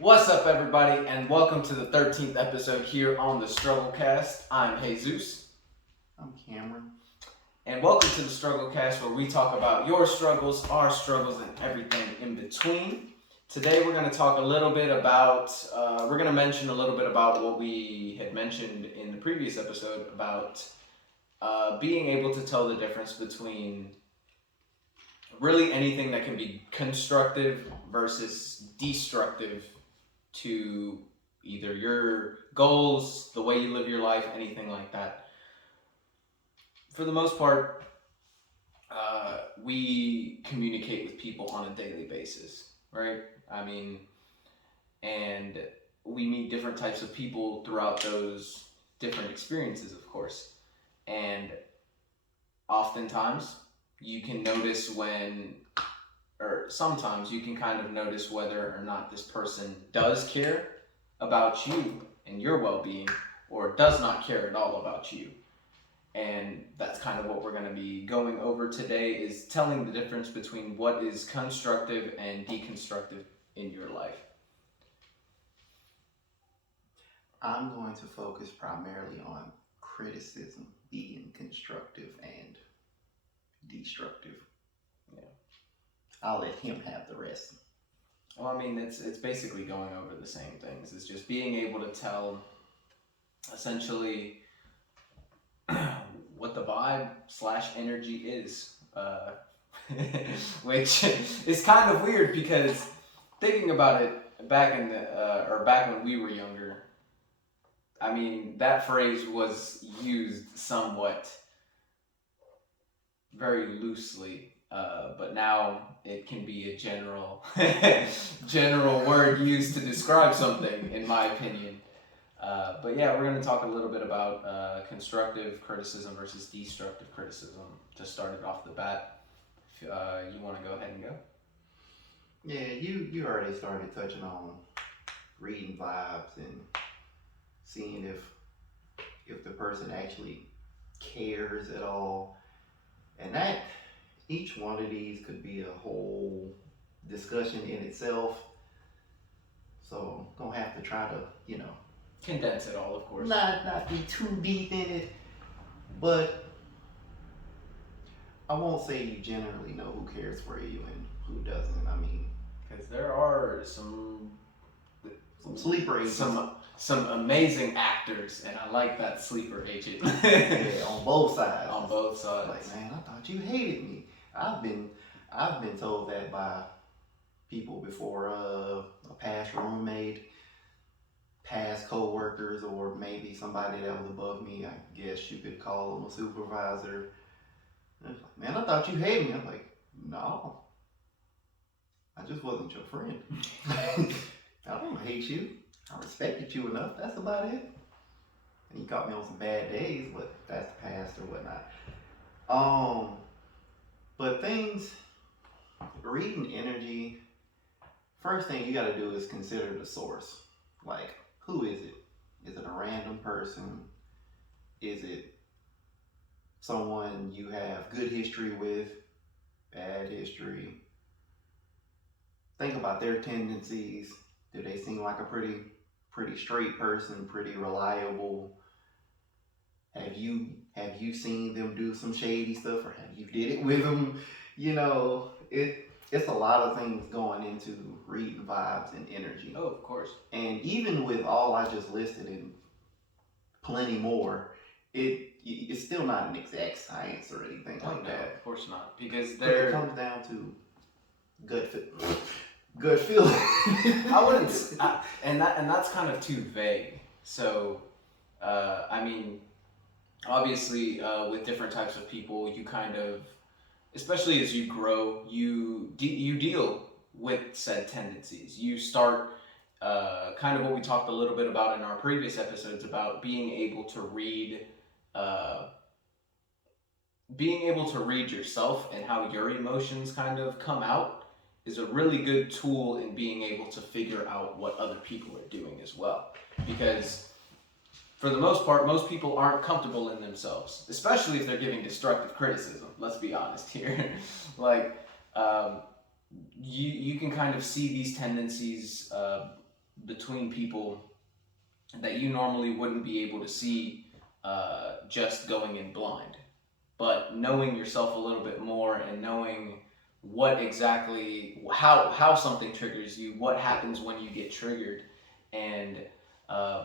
What's up, everybody, and welcome to the 13th episode here on the Strugglecast. I'm Jesus, I'm Cameron. and welcome to the Strugglecast, where we talk about your struggles, our struggles, and everything in between. Today, we're going to talk a little bit about, we're going to mention a little bit about what we had mentioned in the previous episode about being able to tell the difference between really anything that can be constructive versus destructive to either your goals, the way you live your life, anything like that. For the most part, we communicate with people on a daily basis, right? And we meet different types of people throughout those different experiences, of course. And oftentimes, you can notice or sometimes you can kind of notice whether or not this person does care about you and your well-being, or does not care at all about you. And that's kind of what we're going to be going over today, is telling the difference between what is constructive and deconstructive in your life. I'm going to focus primarily on criticism being constructive and destructive. Yeah. I'll let him have the rest. Well, it's basically going over the same things. It's just being able to tell essentially what the vibe/energy is, which is kind of weird because thinking about it back when we were younger, that phrase was used somewhat very loosely, but now it can be a general word used to describe something, in my opinion. But yeah, we're going to talk a little bit about constructive criticism versus destructive criticism to start it off the bat. If you want to go ahead and go. Yeah, you already started touching on reading vibes and seeing if the person actually cares at all. And that each one of these could be a whole discussion in itself. So gonna have to try to, Condense it all, of course. not be too deep in it, but I won't say you generally know who cares for you and who doesn't. Because there are some sleeper agents. Some amazing actors, and I like that sleeper agent. Yeah, on both sides. On both sides. Like, man, I thought you hated me. I've been told that by people before, a past roommate, past co-workers, or maybe somebody that was above me. I guess you could call them a supervisor. And it's like, man, I thought you hated me. I'm like, no, I just wasn't your friend. I don't hate you. I respected you enough. That's about it. And you caught me on some bad days, but that's the past or whatnot. But things, reading energy, first thing you got to do is consider the source. Like, who is it? Is it a random person? Is it someone you have good history with, bad history? Think about their tendencies. Do they seem like a pretty straight person, pretty reliable? Have you seen them do some shady stuff, or have you did it with them? It's a lot of things going into reading vibes and energy. Oh, of course. And even with all I just listed and plenty more, it's still not an exact science or anything like that. Of course not, because it comes down to good feeling. I wouldn't, and that's kind of too vague. So, obviously, with different types of people, you kind of, especially as you grow, you deal with said tendencies. You start kind of what we talked a little bit about in our previous episodes about being able to read yourself and how your emotions kind of come out is a really good tool in being able to figure out what other people are doing as well. Because for the most part, most people aren't comfortable in themselves, especially if they're giving destructive criticism. Let's be honest here. You can kind of see these tendencies between people that you normally wouldn't be able to see just going in blind. But knowing yourself a little bit more and knowing what exactly how something triggers you, what happens when you get triggered, and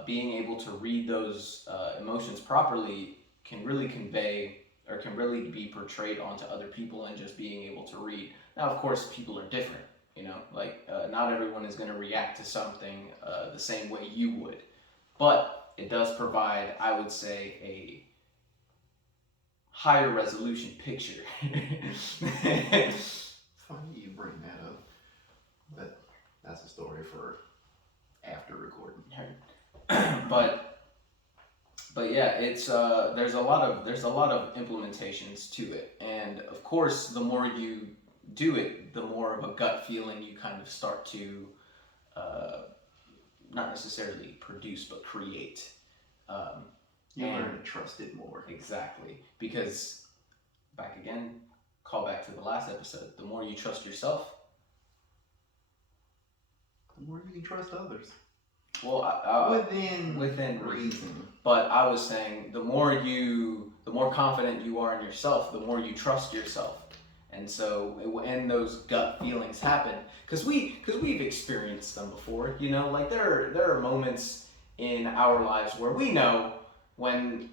being able to read those emotions properly can really convey or can really be portrayed onto other people, and just being able to read. Now, of course, people are different. Like not everyone is going to react to something the same way you would, but it does provide, I would say, a higher resolution picture. Funny you bring that up, but that's a story for after recording. but but yeah, it's there's a lot of implementations to it, and of course, the more you do it, the more of a gut feeling you kind of start to uh, not necessarily produce, but create. Um, You and learn to trust it more. Exactly, because back again, call back to the last episode. The more you trust yourself, The more you can trust others. well, within reason. But I was saying, the more confident you are in yourself, the more you trust yourself, and so when those gut feelings happen, because we've experienced them before, like there are moments in our lives where we know when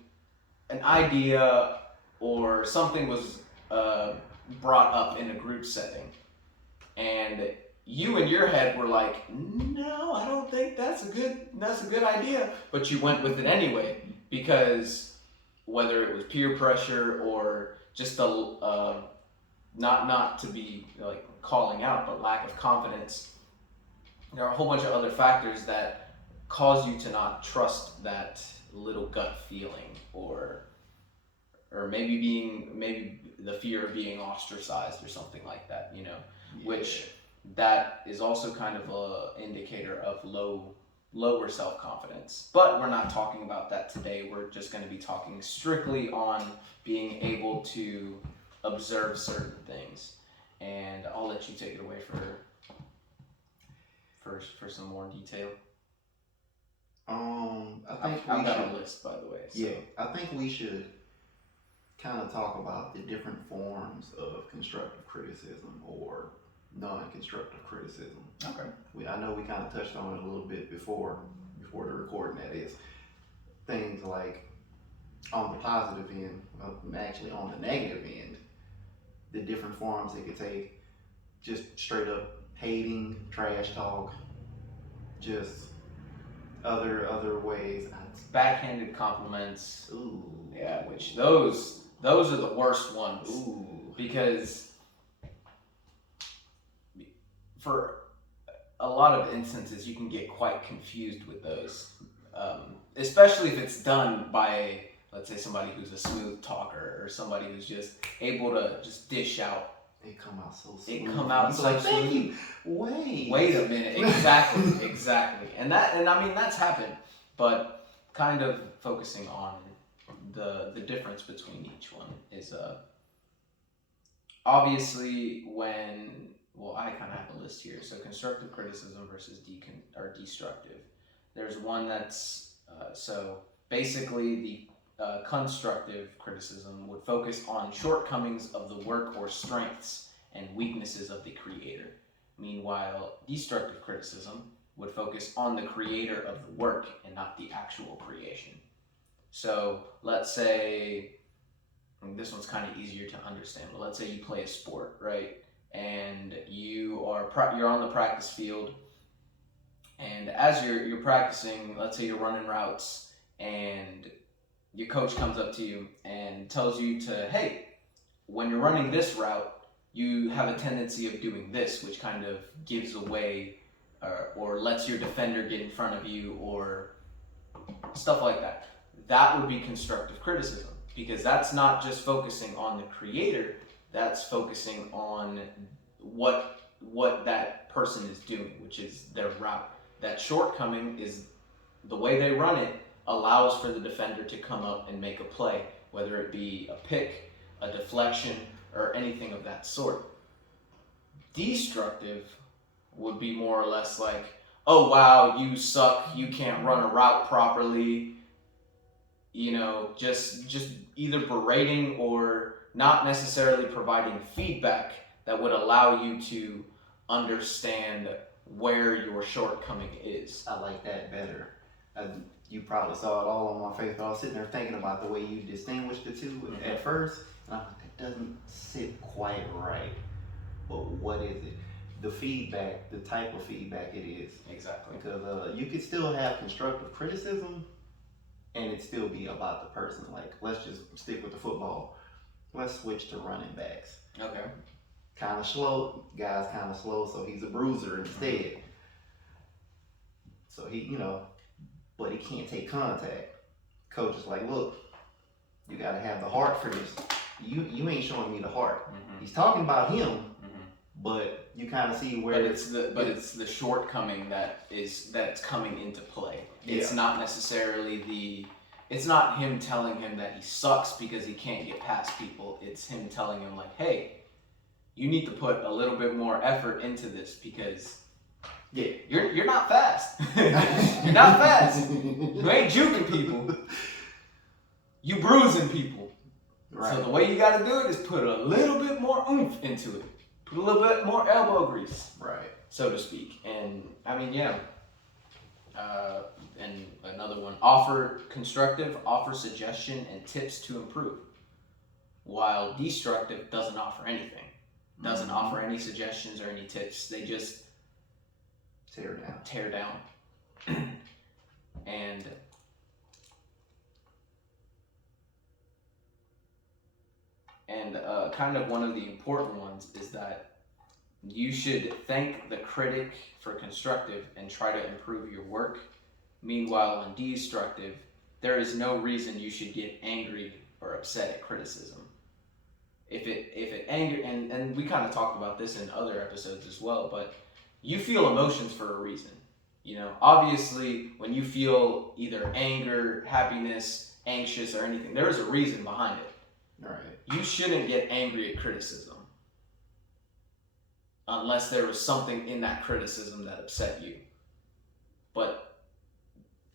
an idea or something was uh, brought up in a group setting, and you in your head were like, no, I don't think that's a good idea, but you went with it anyway, because whether it was peer pressure or just the not to be like calling out, but lack of confidence. There are a whole bunch of other factors that cause you to not trust that little gut feeling, or maybe the fear of being ostracized or something like that, which that is also kind of a indicator of lower self-confidence. But we're not talking about that today. We're just going to be talking strictly on being able to observe certain things, and I'll let you take it away for some more detail. I think I've got a list, by the way. So. Yeah, I think we should kind of talk about the different forms of constructive criticism or non-constructive criticism. Okay. I know we kind of touched on it a little bit before the recording. That is, things like on the positive end, actually on the negative end, the different forms it could take. Just straight up hating, trash talk, just other ways. Backhanded compliments. Ooh. Yeah, which those are the worst ones. Ooh. Because for a lot of instances, you can get quite confused with those, especially if it's done by, let's say, somebody who's a smooth talker, or somebody who's just able to just dish out. It come out so smooth. It come out so smooth. Thank you. Wait a minute. Exactly. And I mean that's happened, but kind of focusing on the difference between each one is obviously when, well, I kind of have a list here. So constructive criticism versus destructive. There's one that's so basically the constructive criticism would focus on shortcomings of the work or strengths and weaknesses of the creator. Meanwhile, destructive criticism would focus on the creator of the work and not the actual creation. So let's say, and this one's kind of easier to understand, but let's say you play a sport, right? And you're on the practice field, and as you're practicing, let's say you're running routes, and your coach comes up to you and tells you to, hey, when you're running this route, you have a tendency of doing this, which kind of gives away or lets your defender get in front of you, or stuff like that. That would be constructive criticism, because that's not just focusing on the creator, that's focusing on what that person is doing, which is their route. That shortcoming is the way they run it allows for the defender to come up and make a play, whether it be a pick, a deflection, or anything of that sort. Destructive would be more or less like, oh wow, you suck, you can't run a route properly, just either berating or not necessarily providing feedback that would allow you to understand where your shortcoming is. I like that better. I, you probably saw it all on my face, but I was sitting there thinking about the way you distinguished the 2 Mm-hmm. at first, and I'm like, that doesn't sit quite right. But what is it? The feedback, the type of feedback it is. Exactly. Because you could still have constructive criticism, and it still be about the person. Like, let's just stick with the football. Let's switch to running backs. Okay. Kind of slow, guy's kind of slow, so he's a bruiser instead. Mm-hmm. So he, but he can't take contact. Coach is like, look, you got to have the heart for this. You ain't showing me the heart. Mm-hmm. He's talking about him, mm-hmm. but you kind of see where it's the shortcoming that's coming into play. It's yeah. not necessarily it's not him telling him that he sucks because he can't get past people. It's him telling him like, hey, you need to put a little bit more effort into this because yeah, you're not fast. You're not fast. You ain't juking people. You bruising people. Right. So the way you got to do it is put a little bit more oomph into it. Put a little bit more elbow grease. Right. So to speak. And I mean, yeah. And another one, offer suggestion and tips to improve. While destructive doesn't offer anything. Doesn't mm-hmm. offer any suggestions or any tips. They just tear down. And kind of one of the important ones is that you should thank the critic for constructive and try to improve your work. Meanwhile, on destructive, there is no reason you should get angry or upset at criticism. If it anger, and we kind of talked about this in other episodes as well, but you feel emotions for a reason. Obviously, when you feel either anger, happiness, anxious, or anything, there is a reason behind it. Right. You shouldn't get angry at criticism unless there was something in that criticism that upset you. But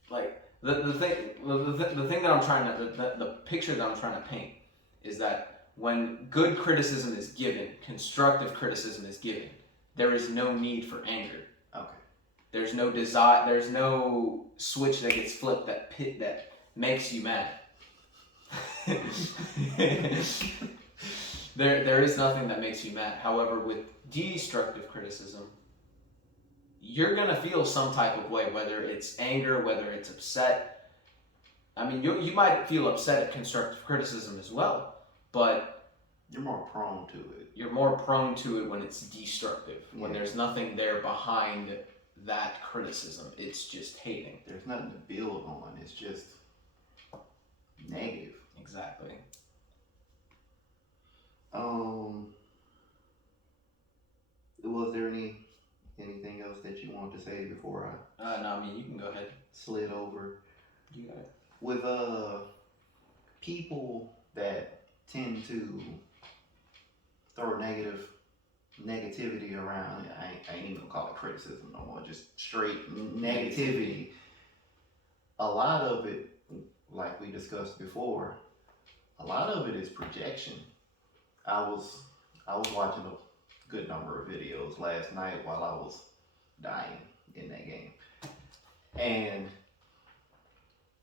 like the thing that I'm trying to the picture that I'm trying to paint is that when good criticism is given, constructive criticism is given, there is no need for anger. Okay. There's no desire. There's no switch that gets flipped that makes you mad. There is nothing that makes you mad. However, with destructive criticism, you're gonna feel some type of way, whether it's anger, whether it's upset. I mean, you might feel upset at constructive criticism as well, but you're more prone to it. You're more prone to it when it's destructive, when there's nothing there behind that criticism. It's just hating. There's nothing to build on. It's just negative. Exactly. Was there anything else that you wanted to say before I? No, I mean you can go ahead. Slid over. You got it. With people that tend to throw negativity around. I ain't even gonna call it criticism no more. Just straight negativity. A lot of it, like we discussed before, a lot of it is projection. I was watching a good number of videos last night while I was dying in that game. And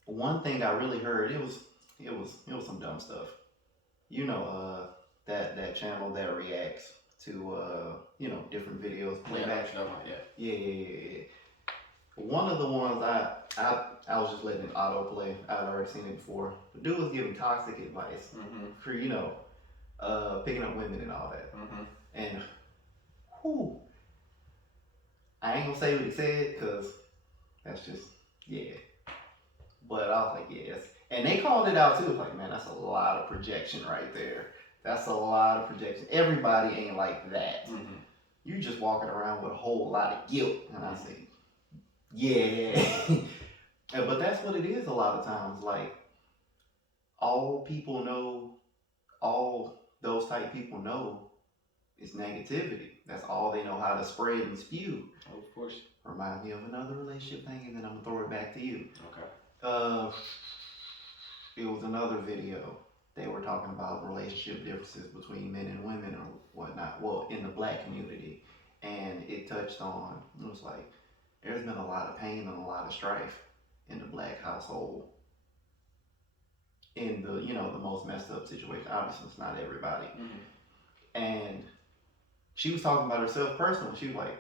one thing I really heard, it was some dumb stuff. That channel that reacts to different videos playback. Yeah. One of the ones I was just letting it autoplay. I'd already seen it before. The dude was giving toxic advice for picking up women and all that. And I ain't gonna say what he said because that's just But I was like, yes. And they called it out too. It's like, man, that's a lot of projection right there. That's a lot of projection. Everybody ain't like that. You just walking around with a whole lot of guilt. And I say, yeah. But that's what it is a lot of times. Like, all those type people know It's negativity. That's all they know how to spread and spew. Oh, of course. Reminds me of another relationship thing, and then I'm gonna throw it back to you. Okay. Uh, it was another video. They were talking about relationship differences between men and women or whatnot. Well, in the black community, and it touched on. It was like there's been a lot of pain and a lot of strife in the black household. In the the most messed up situation. Obviously, it's not everybody. And she was talking about herself personally. She was like,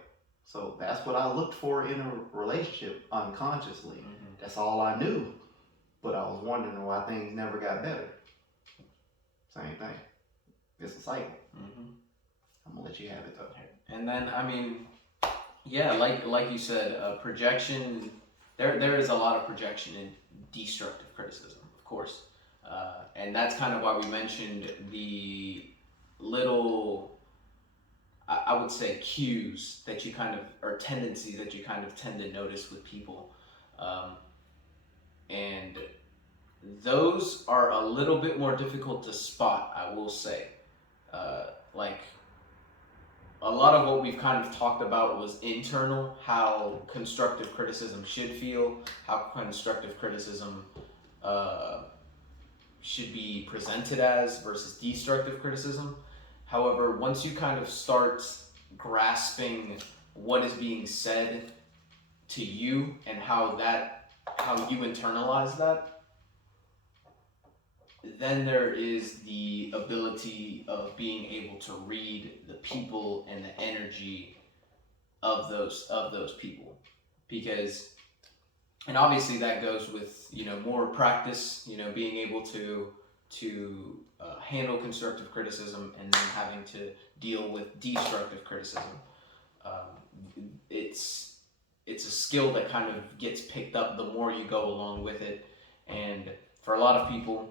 so that's what I looked for in a relationship unconsciously. That's all I knew. But I was wondering why things never got better. Same thing. It's a cycle. I'm gonna let you have it though. And then I mean, yeah, like you said, projection. There is a lot of projection in destructive criticism, of course, and that's kind of why we mentioned the little, I would say, cues that you kind of, or tendencies that you kind of tend to notice with people, and those are a little bit more difficult to spot, I will say. Like a lot of what we've kind of talked about was internal, how constructive criticism should feel, how constructive criticism should be presented as versus destructive criticism. However, once you kind of start grasping what is being said to you and how you internalize that, then there is the ability of being able to read the people and the energy of those people, because, and obviously that goes with more practice, being able to handle constructive criticism and then having to deal with destructive criticism. It's a skill that kind of gets picked up the more you go along with it, and for a lot of people,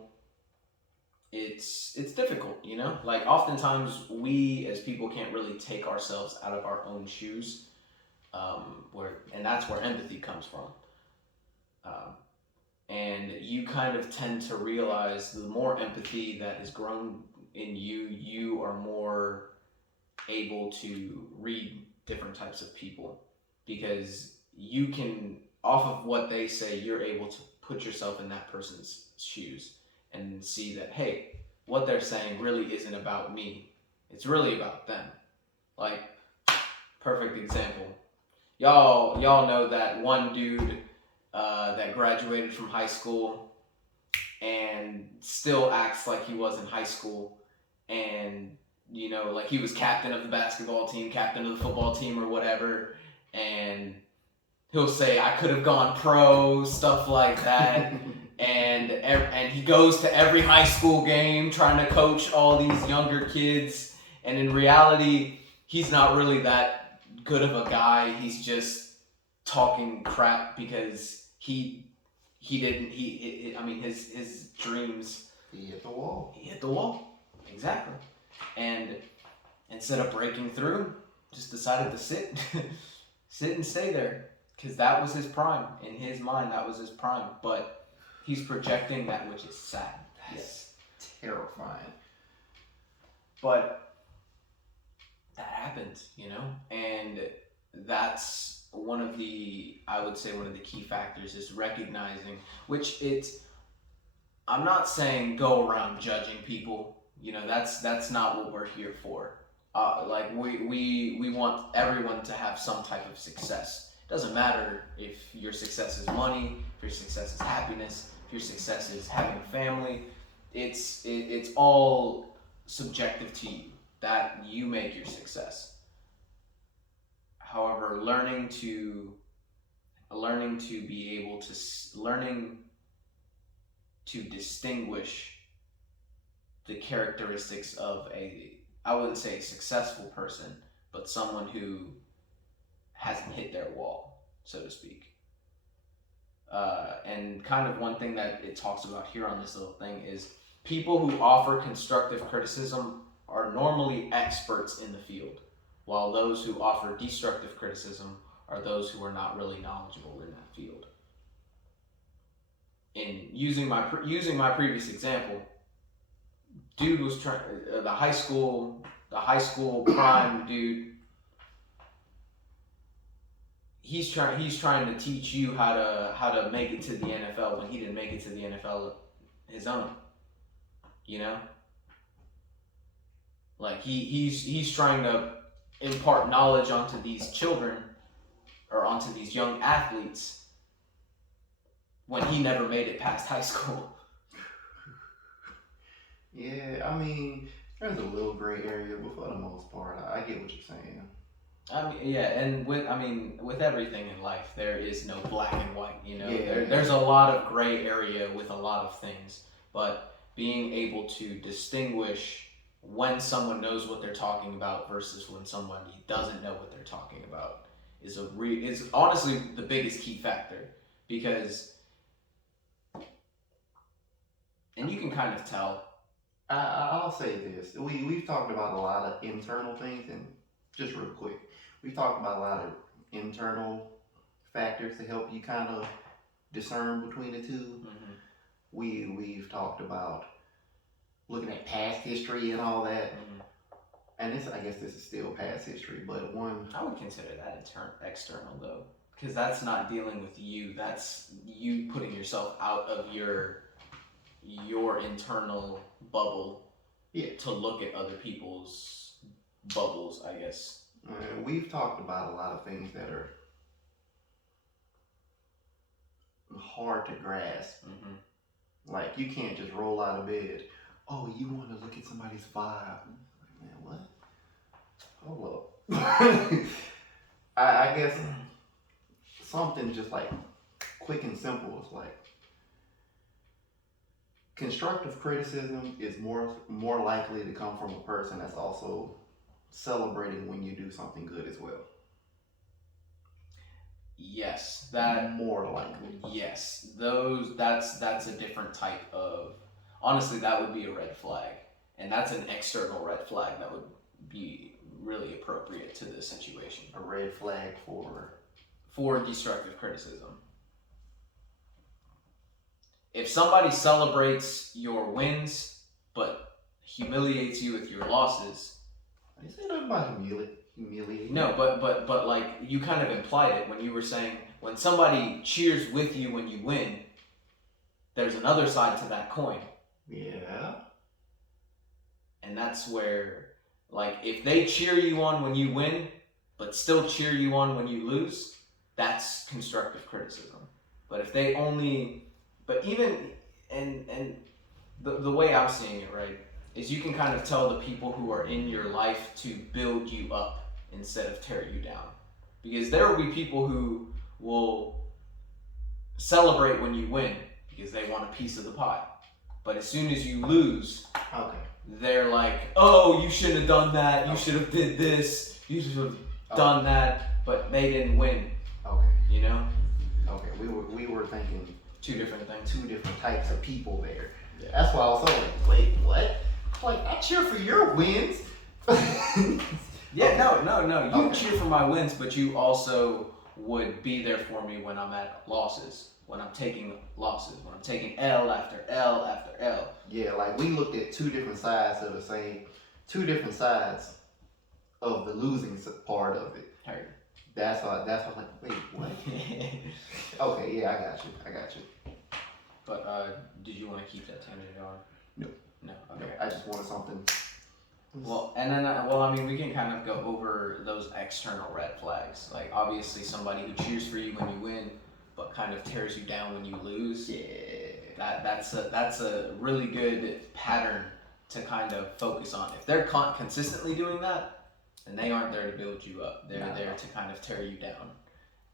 it's difficult, like oftentimes we as people can't really take ourselves out of our own shoes, and that's where empathy comes from. And you kind of tend to realize the more empathy that is grown in you, you are more able to read different types of people, because you can, off of what they say, you're able to put yourself in that person's shoes and see that, hey, what they're saying really isn't about me. It's really about them. Like, perfect example. Y'all know that one dude that graduated from high school and still acts like he was in high school, and like he was captain of the basketball team, captain of the football team, or whatever, and he'll say, I could have gone pro, stuff like that. and he goes to every high school game trying to coach all these younger kids, and in reality he's not really that good of a guy. He's just talking crap because his dreams, He hit the wall. Exactly. And instead of breaking through, just decided to sit and stay there, because that was his prime. In his mind, that was his prime. But he's projecting that which is sad. That's terrifying. But that happens, and that's I would say one of the key factors is recognizing, I'm not saying go around judging people, that's not what we're here for. Like we want everyone to have some type of success. It doesn't matter if your success is money, if your success is happiness, if your success is having a family. It's all subjective to you, that you make your success. However, learning to distinguish the characteristics of I wouldn't say a successful person, but someone who hasn't hit their wall, so to speak. And kind of one thing that it talks about here on this little thing is people who offer constructive criticism are normally experts in the field, while those who offer destructive criticism are those who are not really knowledgeable in that field. In using my previous example, dude was trying, the the high school prime dude, he's trying to teach you how to make it to the NFL when he didn't make it to the NFL his own. You know, like he's trying to impart knowledge onto these children or onto these young athletes when he never made it past high school. Yeah, I mean, there's a little gray area, but for the most part, I get what you're saying. I mean, yeah, and with everything in life, there is no black and white. You know, Yeah. there's a lot of gray area with a lot of things, but being able to distinguish when someone knows what they're talking about versus when somebody doesn't know what they're talking about is honestly the biggest key factor, because, and you can kind of tell. I'll say this. We've talked about a lot of internal things, and just real quick, we've talked about a lot of internal factors to help you kind of discern between the 2. Mm-hmm. We've talked about looking at past history and all that, Mm-hmm. and I guess this is still past history, but one. I would consider that external though, because that's not dealing with you. That's you putting yourself out of your internal bubble, Yeah, to look at other people's bubbles, I guess. We've talked about a lot of things that are hard to grasp. Mm-hmm. Like, you can't just roll out of bed. Oh, you want to look at somebody's vibe? Like, man, what? Hold up. I guess something just like quick and simple is like, constructive criticism is more likely to come from a person that's also celebrating when you do something good as well. Yes, that more likely. Yes, that's a different type of. Honestly, that would be a red flag, and that's an external red flag that would be really appropriate to this situation. A red flag for destructive criticism. If somebody celebrates your wins but humiliates you with your losses, I didn't say nothing about humiliating. No, but like you kind of implied it when you were saying when somebody cheers with you when you win, there's another side to that coin. Yeah. And that's where, like, if they cheer you on when you win, but still cheer you on when you lose, that's constructive criticism. But if they only, but even, and the way I'm seeing it, right, is you can kind of tell the people who are in your life to build you up instead of tear you down. Because there will be people who will celebrate when you win because they want a piece of the pie. But as soon as you lose, okay, they're like, oh, you shouldn't have done that, you should have did this, you should have done that, but they didn't win. Okay. You know? Okay, we were thinking two different things. Two different types of people there. Yeah. That's why I was so like, wait, what? Like, I cheer for your wins. Yeah, no. You cheer for my wins, but you also would be there for me when I'm at losses, when I'm taking losses, when I'm taking L after L after L. Yeah, like we looked at two different sides of the same, two different sides of the losing part of it. Heard. That's why I'm like, wait, what? Okay, yeah, I got you. But did you want to keep that tangent going? No. No. Okay. No, I just wanted something. Well, and then I mean, we can kind of go over those external red flags. Like, obviously, somebody who cheers for you when you win, but kind of tears you down when you lose. Yeah. That's a really good pattern to kind of focus on. If they're consistently doing that, then they aren't there to build you up. They're there to kind of tear you down.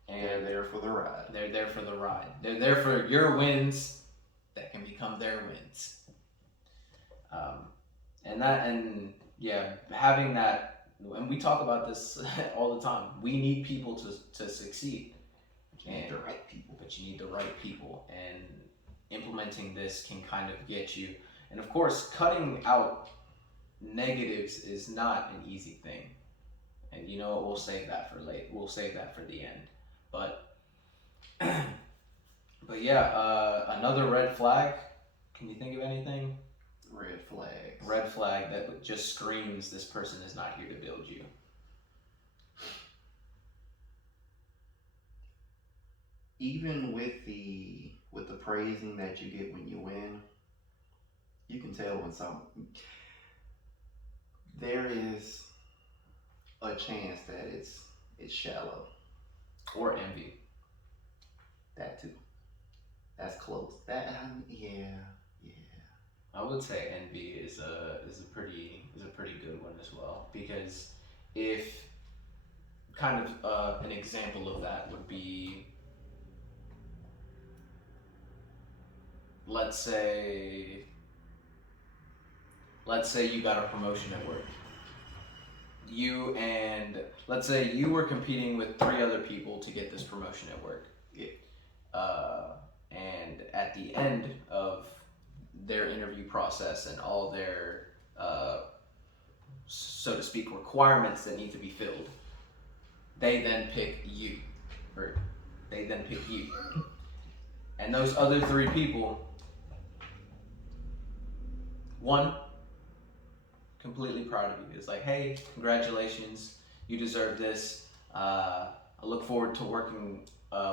And they're there for the ride. They're there for the ride. They're there for your wins that can become their wins. Having that, and we talk about this all the time. We need people to succeed. You need the right people. But you need the right people, and implementing this can kind of get you. And of course, cutting out negatives is not an easy thing. And you know what? We'll save that for late. We'll save that for the end. But yeah, another red flag. Can you think of anything? Red flags. red flag that just screams this person is not here to build you? Even with the praising that you get when you win, you can tell when there is a chance that it's shallow. Or envy. That too. That's close. Yeah. I would say envy is a pretty good one as well, because if kind of an example of that would be, let's say you got a promotion at work. Let's say you were competing with 3 other people to get this promotion at work. Yeah. And at the end of their interview process and all their, so to speak, requirements that need to be filled, they then pick you. And those other 3 people, one, completely proud of you. It's like, hey, congratulations, you deserve this. I look forward to working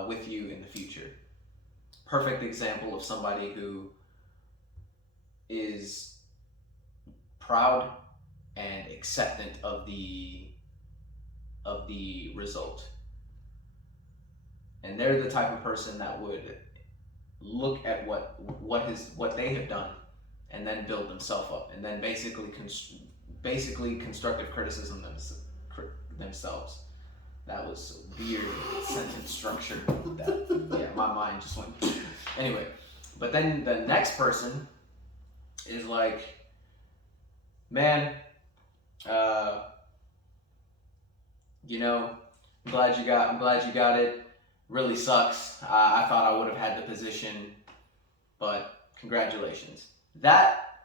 with you in the future. Perfect example of somebody who is proud and acceptant of the result. And they're the type of person that would look at what they have done and then build themselves up, and then basically constructive criticism themselves. That was weird sentence structure. My mind just went. Anyway, but then the next person is like, man, I'm glad you got it. Really sucks. I thought I would have had the position, but congratulations. That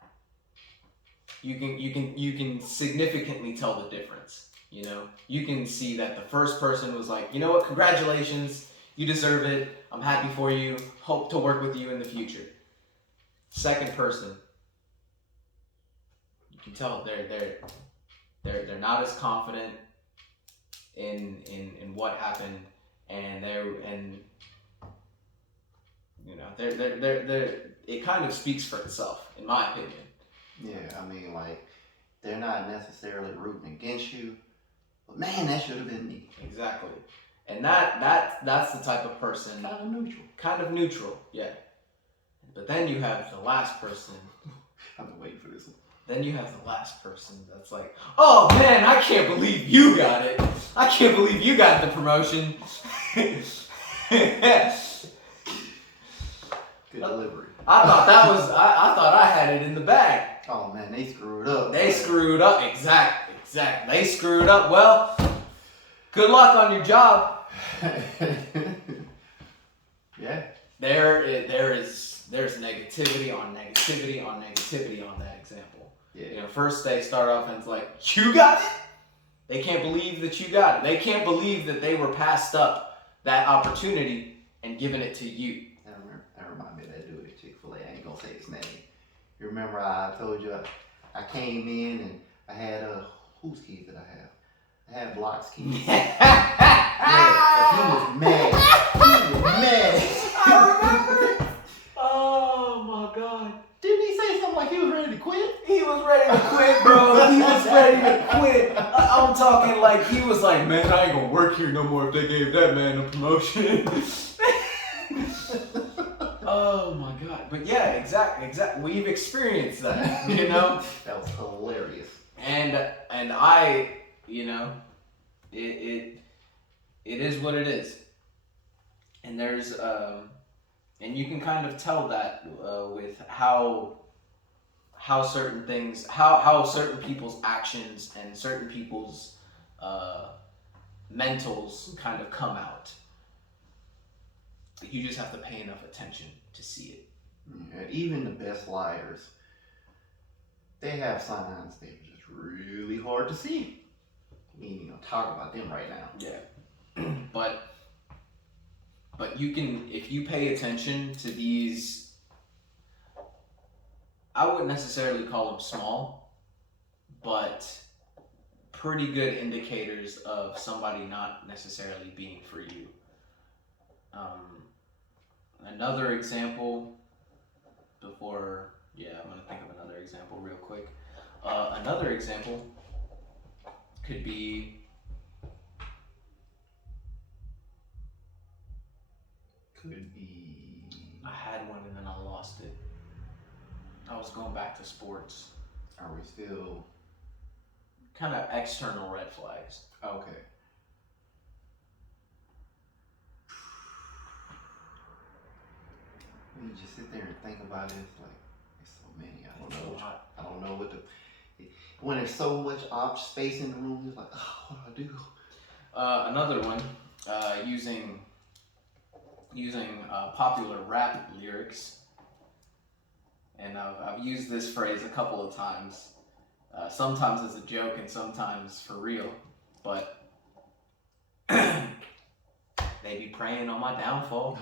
you can significantly tell the difference. You can see that the first person was like, you know what, congratulations, you deserve it. I'm happy for you. Hope to work with you in the future. Second person, you can tell they're not as confident in what happened, and they're it kind of speaks for itself, in my opinion. Yeah, I mean, like, they're not necessarily rooting against you, but man, that should have been me. Exactly. And that's the type of person. Kind of neutral, yeah. But then you have the last person. I've been waiting for this one. Then you have the last person that's like, oh man, I can't believe you got it. I can't believe you got the promotion. Good delivery. I thought I had it in the bag. Oh man, they screwed up. Exactly. They screwed up. Well, good luck on your job. Yeah. There's negativity on negativity on negativity on that example. Yeah. First they start off and it's like, you got it? They can't believe that you got it. They can't believe that they were passed up that opportunity and given it to you. That reminds me of that dude at Chick-fil-A. I ain't gonna say his name. You remember I told you I came in and I had whose keys did I have? I had Block's keys. Yeah, he was mad. I remember it. Oh my God. Didn't he say something like he was ready to quit? He was ready to quit, bro. He was ready to quit. I'm talking like he was like, man, I ain't gonna work here no more if they gave that man a promotion. Oh my God. But yeah, exactly. We've experienced that, That was hilarious. And I, it is what it is. And there's and you can kind of tell that with how certain things, how certain people's actions and certain people's mentals kind of come out. You just have to pay enough attention to see it. Yeah, even the best liars, they have signs that are just really hard to see. We ain't gonna talk about them right now. Yeah, but you can, if you pay attention to these, I wouldn't necessarily call them small, but pretty good indicators of somebody not necessarily being for you. Another example I'm gonna think of another example real quick. Another example could be I had one and then I lost it. I was going back to sports. Are we still Kind of external red flags. okay? When you just sit there and think about it, it's like there's so many. I don't know. I don't know what to. When there's so much space in the room, it's like, oh, what do I do? Another one, using popular rap lyrics, and I've used this phrase a couple of times, sometimes as a joke and sometimes for real, but they be praying on my downfall.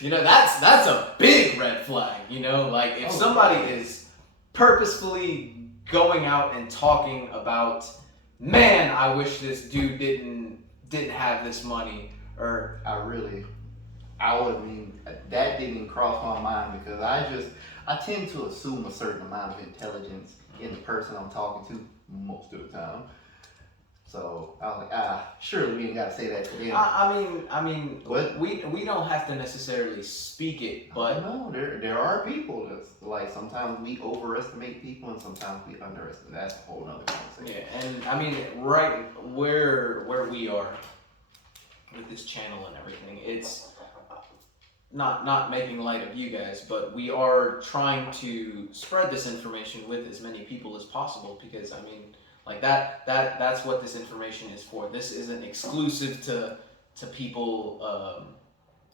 You know, that's a big red flag. You know, like if somebody is purposefully going out and talking about, man, I wish this dude didn't have this money, or that didn't cross my mind because I tend to assume a certain amount of intelligence in the person I'm talking to most of the time. So I was like, surely we ain't got to say that to them. I mean, what? We don't have to necessarily speak it, but no, there are people that's like sometimes we overestimate people and sometimes we underestimate. That's a whole other conversation. Yeah, and I mean, right where we are with this channel and everything, it's not making light of you guys, but we are trying to spread this information with as many people as possible because I mean, like that's what this information is for. This isn't exclusive to people,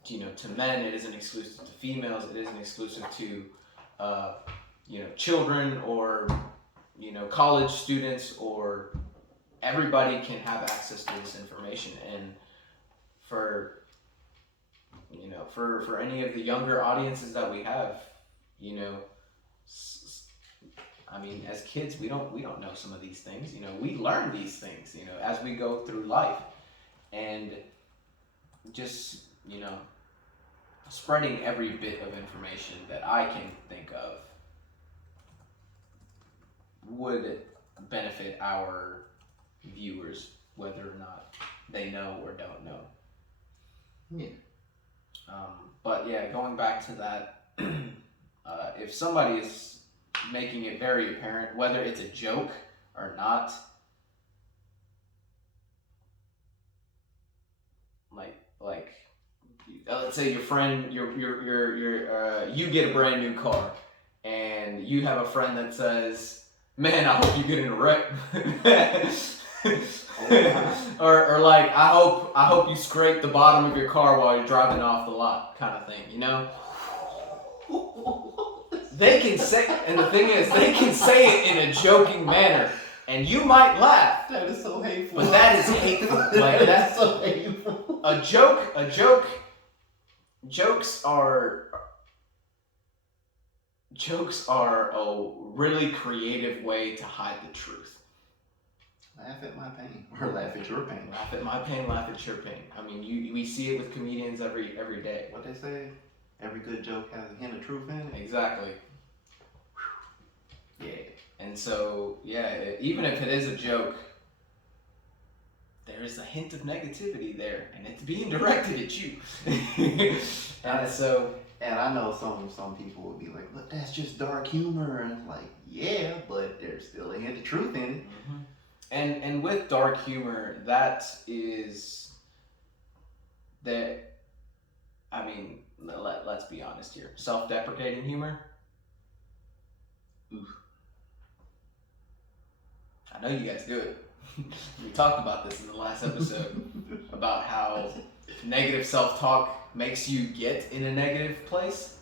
to men. It isn't exclusive to females. It isn't exclusive to children or college students, or everybody can have access to this information. And for any of the younger audiences that we have, I mean, as kids, we don't know some of these things. We learn these things, as we go through life, and just spreading every bit of information that I can think of would benefit our viewers, whether or not they know or don't know. Yeah. But yeah, going back to that, if somebody is making it very apparent, whether it's a joke or not, like let's say your friend, you get a brand new car, and you have a friend that says, "Man, I hope you get in a wreck," or like, I hope you scrape the bottom of your car while you're driving off the lot, kind of thing, They can say, and the thing is, they can say it in a joking manner, and you might laugh. That is so hateful. But that is hateful. Like that's so hateful. A joke. Jokes are a really creative way to hide the truth. Laugh at my pain, or laugh at your pain. Laugh at my pain, laugh at your pain. I mean, we see it with comedians every day. What they say? Every good joke has a hint of truth in it. Exactly. Yeah. And so, yeah, even if it is a joke, there is a hint of negativity there, and it's being directed at you. And I know some people would be like, "But that's just dark humor," and it's like, yeah, but there's still a hint of truth in it. Mm-hmm. And with dark humor, let's be honest here. Self-deprecating humor. Oof. I know you guys do it. We talked about this in the last episode about how negative self-talk makes you get in a negative place.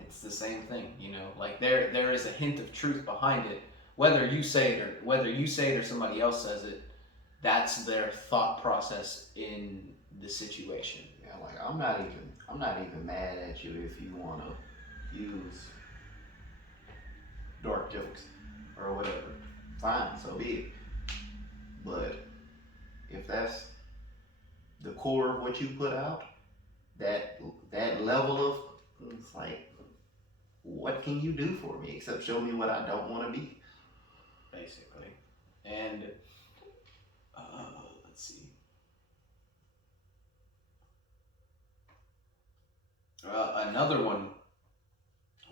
It's the same thing, like there is a hint of truth behind it. Whether you say it or somebody else says it, that's their thought process in the situation. Yeah, like I'm not even mad at you if you want to use dark jokes or whatever, fine, so be it. But if that's the core of what you put out, that level of, it's like, what can you do for me except show me what I don't want to be? Basically. And let's see. Another one,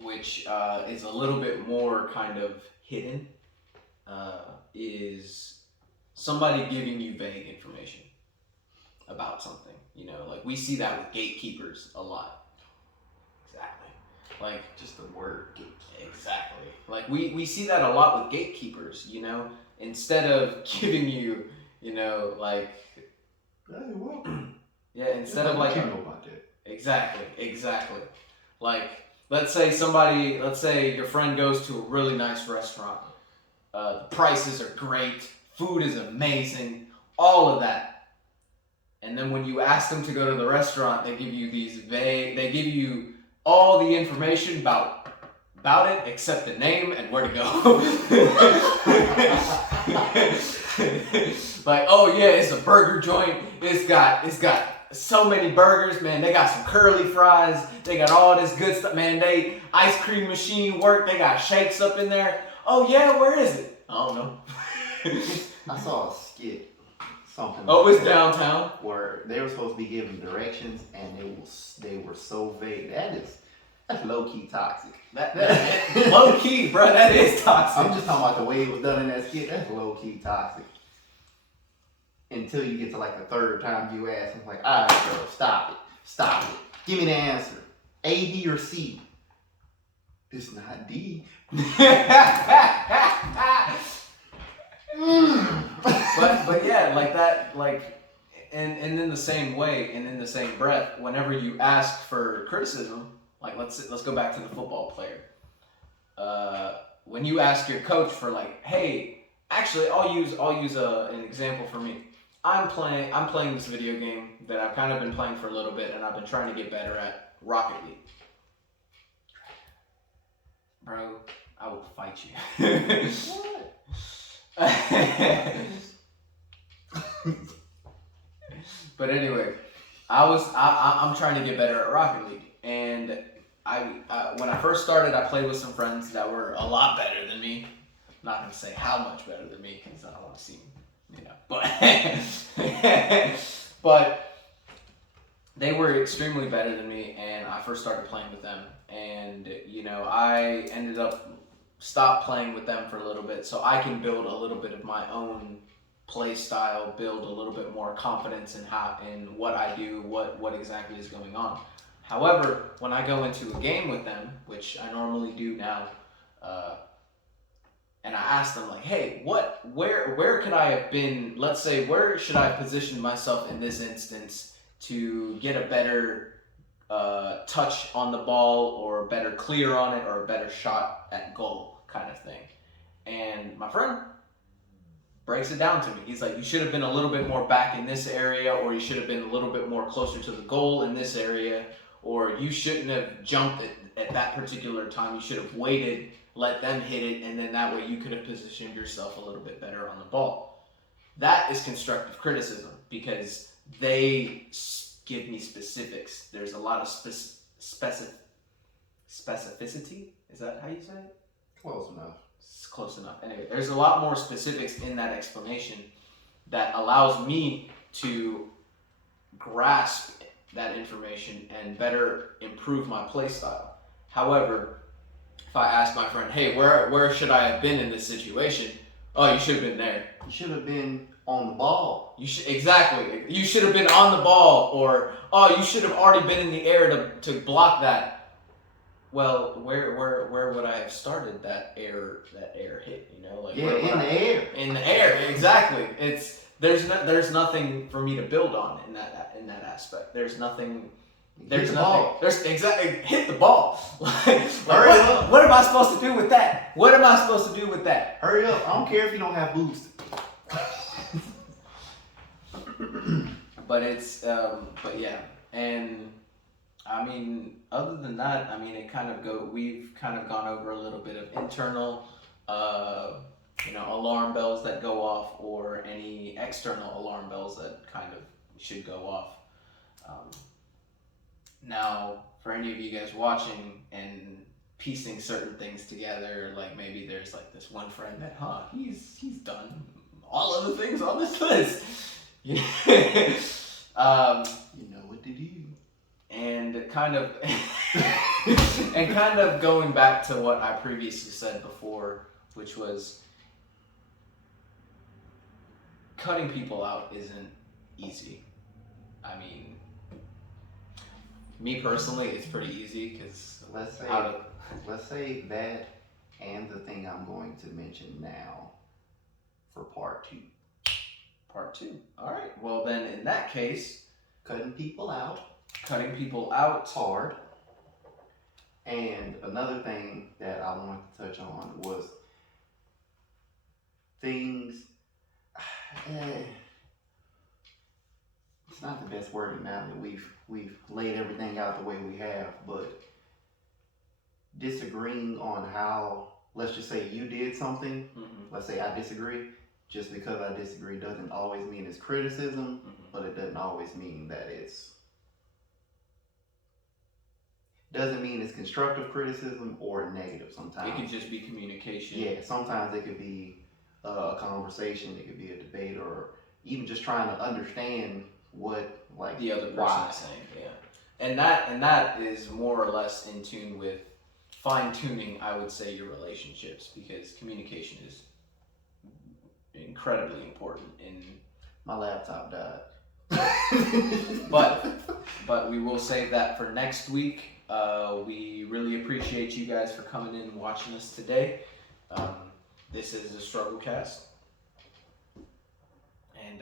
which is a little bit more kind of hidden, is somebody giving you vague information about something. You know, like we see that with gatekeepers a lot. Exactly. Like Just the word. exactly. Like we see that a lot with gatekeepers. You know, instead of giving you, you know, like Hey, welcome. yeah, instead of like you know about that. Exactly. Like, let's say your friend goes to a really nice restaurant. The prices are great, food is amazing, all of that. And then when you ask them to go to the restaurant, they give you they give you all the information about it except the name and where to go. Like, oh yeah, it's a burger joint. It's got so many burgers, man. They got some curly fries. They got all this good stuff, man. They ice cream machine work. They got shakes up in there. Oh yeah, where is it? I don't know. I saw a skit, something. Oh, like it's that, downtown. where they were supposed to be given directions, and they were so vague. That's low key toxic. That low key, bro. That is toxic. I'm just talking about the way it was done in that skit. That's low key toxic. Until you get to like the third time you ask, it's like, all right, bro, stop it. Give me the answer. A, B, or C. It's not D. but yeah, like that, like, and in the same way, and in the same breath, whenever you ask for criticism, like let's go back to the football player. When you ask your coach for like, hey, actually, I'll use an example for me. I'm playing this video game that I've kind of been playing for a little bit, and I've been trying to get better at Rocket League. Bro, I will fight you. But anyway, I'm trying to get better at Rocket League, and when I first started, I played with some friends that were a lot better than me. I'm not gonna say how much better than me because I don't want to seem, you know, but they were extremely better than me, and I first started playing with them, and you know, I ended up stopped playing with them for a little bit so I can build a little bit of my own play style, build a little bit more confidence in what I do, what exactly is going on. However, when I go into a game with them, which I normally do now, and I ask them like, hey, where could I have been, let's say, where should I have positioned myself in this instance to get a better touch on the ball, or a better clear on it, or a better shot at goal kind of thing. And my friend breaks it down to me. He's like, you should have been a little bit more back in this area, or you should have been a little bit more closer to the goal in this area, or you shouldn't have jumped at that particular time. You should have waited, let them hit it, and then that way you could have positioned yourself a little bit better on the ball. That is constructive criticism because they give me specifics. There's a lot of specificity. Is that how you say it? Close enough. It's close enough. Anyway, there's a lot more specifics in that explanation that allows me to grasp that information and better improve my play style. However, if I ask my friend, hey, where should I have been in this situation? Oh, you should have been there. You should have been on the ball. Exactly. You should have been on the ball, or oh, you should have already been in the air to block that. Well, where would I have started that air hit? You know, like in the air. In the air, exactly. There's nothing for me to build on in that aspect. There's nothing. There's nothing. Ball. There's exactly hit the ball. What am I supposed to do with that? What am I supposed to do with that? Hurry up! I don't care if you don't have boost. But it's but yeah, and I mean, other than that, I mean, we've kind of gone over a little bit of internal, uh, alarm bells that go off, or any external alarm bells that kind of should go off. Um, Now, for any of you guys watching and piecing certain things together, like maybe there's like this one friend that, he's done all of the things on this list. Yeah. You know what to do. And kind of and kind of going back to what I previously said before, which was cutting people out isn't easy. I mean, me personally, it's pretty easy because Let's say that and the thing I'm going to mention now for part 2. Part 2. All right. Well, then in that case, Cutting people out cutting people out. hard. And another thing that I wanted to touch on was things. It's not the best word now that we've laid everything out the way we have, but disagreeing on how, let's just say you did something. Mm-hmm. Let's say I disagree. Just because I disagree doesn't always mean it's criticism, but it doesn't always mean that doesn't mean it's constructive criticism or negative sometimes. It could just be communication. Yeah, sometimes it could be a conversation, it could be a debate, or even just trying to understand what like the other person why. is saying. Yeah, and that is more or less in tune with fine tuning, I would say, your relationships, because communication is incredibly important in. My laptop died. But we will save that for next week. We really appreciate you guys for coming in and watching us today. This is the Strugglecast. And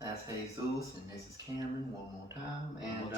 that's Jesus, and this is Cameron one more time. And